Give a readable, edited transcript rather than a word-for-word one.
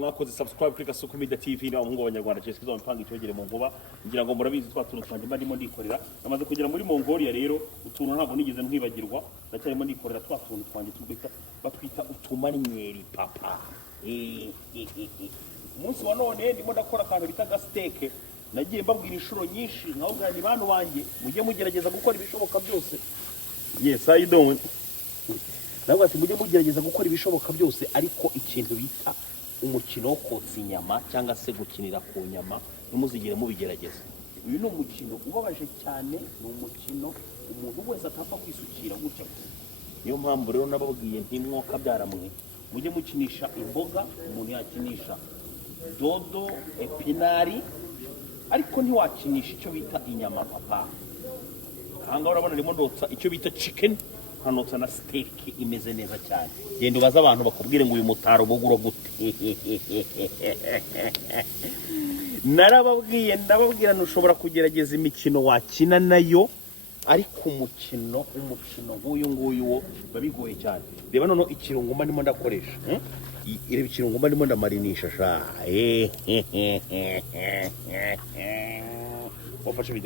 mwakoze subscribe kuri Kasuku Media TV na umuhungu w'abanyarwanda cyese kizo mpanga icogere mu nkuba ngira ngo murabizi twatuntu twanje ndimo ndikorera namaze kugera muri Mongolia rero utuntu ntabwo nigeze nkwibagirwa ndacyarimo ndikorera twatuntu twanje batwita utumanyeri papa umunsi wa none ndimo ndakora akantu bita gasteke nagiye mbabwira inshuro nyinshi nkahubwira ni bantu banjye mujye mugerageza gukora ibishoboka byose. Yes, I don't. Nabwo ati mujye mugerageza gukora ibishoboka byose ariko ikintu bita umukino wo kotsa inyama cyangwa se gukinira ku nyama nimuzigire mubigerageza. Uyu ni umukino ubabaje cyane, ni umukino umuntu wese atapfa kwisukira gutya. Niyo mpamvu rero nababwiye ntimwoka byaramwe mujye mukinisha imboga, umuntu yakinisha dodo, epinari, ariko ntiwakinisha icyo bita inyama papa. Hanga urabona ndimo ndotsa icyo bita chicken, hanotsa na steak imeze neza cyane. Genda ubaza abantu bakubwire ngo uyu mutaro buguro gute. Narababwiye ndababwira nushobora kugerageza imikino wakina nayo, ariko umukino nk'uyu nguyu wo babigoye cyane. Reba none ikirungo mba ndimo ndakoresha, ireba ikirungo mba ndimo ndamarinisha sha. Wafashe